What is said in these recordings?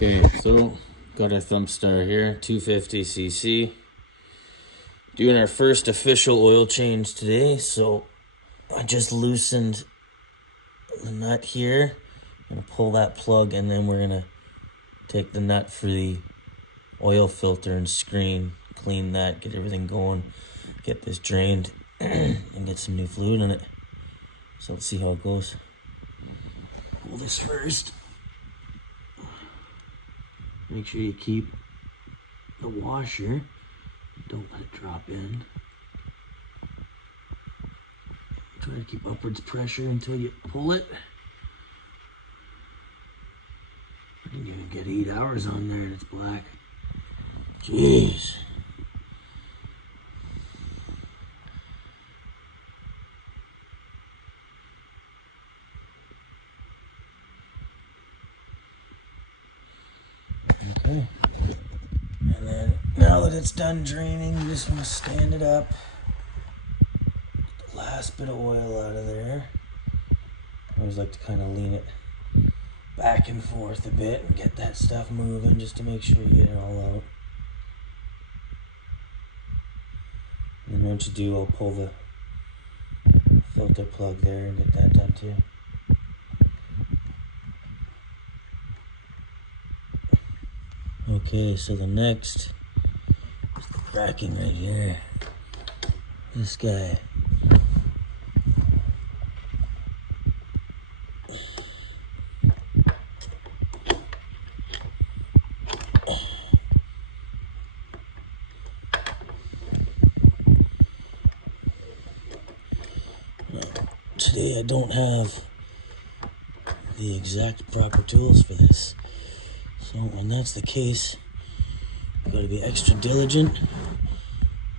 Okay, so got our thumpstar here, 250cc. Doing our first official oil change today, so I just loosened the nut here. I'm gonna pull that plug and then we're gonna take the nut for the oil filter and screen, clean that, get everything going, get this drained and get some new fluid in it. So let's see how it goes. Pull this first. Make sure you keep the washer, don't let it drop in. Try to keep upwards pressure until you pull it. I didn't even get 8 hours on there and it's black. Jeez. Okay. And then now that it's done draining, you just want to stand it up. Get the last bit of oil out of there. I always like to kind of lean it back and forth a bit and get that stuff moving just to make sure you get it all out. And once you do, I'll pull the filter plug there and get that done too. Okay, so the next is the cracking right here. This guy. Now, today I don't have the exact proper tools for this. So when that's the case, you gotta be extra diligent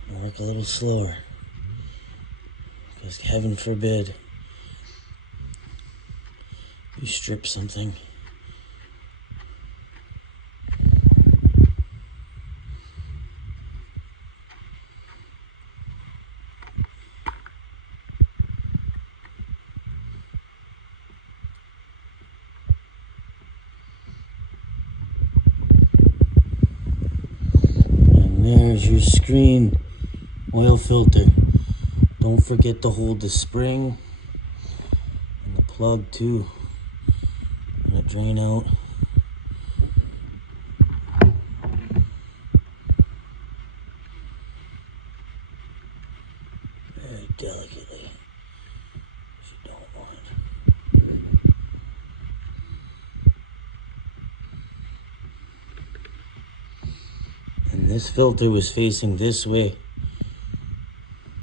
and work a little slower. Because heaven forbid you strip something. There's your screen oil filter. Don't forget to hold the spring and the plug too. Let it drain out. Very delicately, if you don't want. And this filter was facing this way.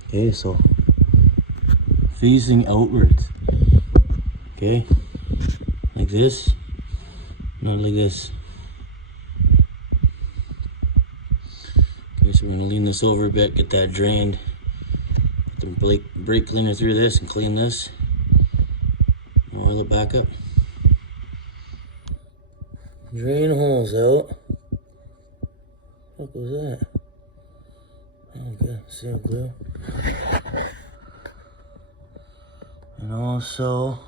Okay, so facing outwards. Okay, like this, not like this. Okay, so we're gonna lean this over a bit, get that drained. Put the brake cleaner through this and clean this. Oil it back up. Drain holes out. What was that? Oh, good. Seal glue. And also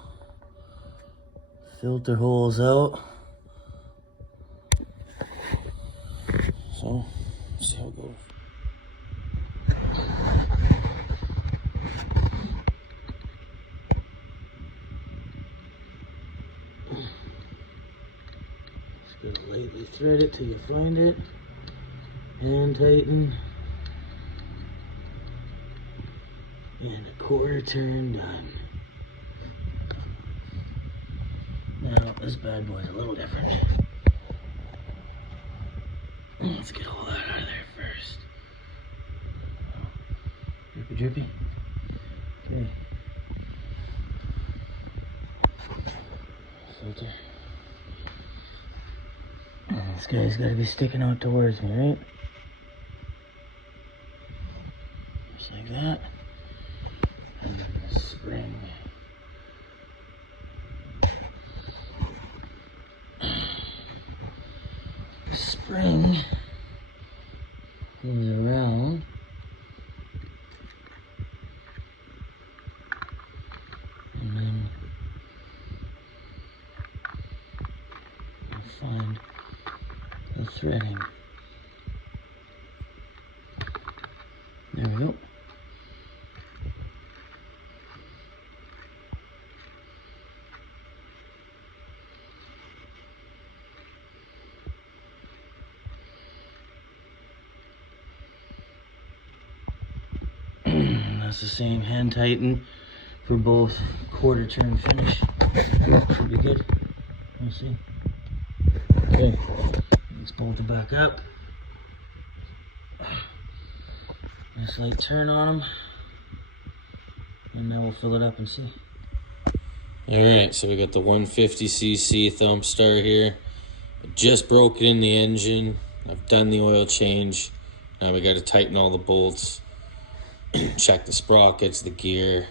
filter holes out. So, let's see how it goes. Just gonna lightly thread it till you find it. And tighten. And a quarter turn done. Now, this bad boy is a little different. Let's get all that out of there first. Drippy, drippy. Okay. Filter. And this guy's got to be sticking out towards me, right? Just like that. And then the spring. Spring goes around and then I'll find the threading. There we go. That's the same hand tighten for both quarter turn finish. Should be good. We'll see. Okay, let's bolt it back up. Nice light turn on them, and then we'll fill it up and see. All right, so we got the 150cc thumpstar here. I just broke it in the engine. I've done the oil change. Now we got to tighten all the bolts, check the sprockets, the gear,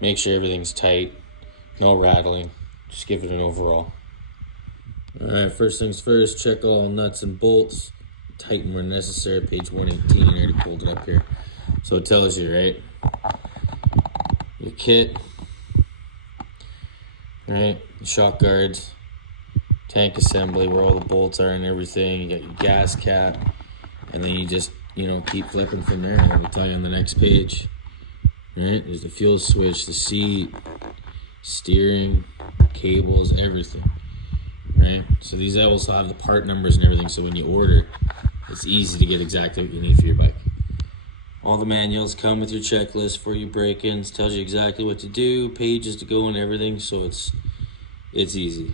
make sure everything's tight, no rattling. Just give it an overall. All right, first things first, check all nuts and bolts, tighten where necessary. Page 118, I already pulled it up here. So it tells you, right? Your kit, right? The shock guards, tank assembly, where all the bolts are and everything. You got your gas cap, and then you just, keep flipping from there. And we'll tell you on the next page, right? There's the fuel switch, the seat, steering, cables, everything, right? So these also have the part numbers and everything, so when you order, it's easy to get exactly what you need for your bike. All the manuals come with your checklist for your break-ins, tells you exactly what to do, pages to go and everything, so it's easy.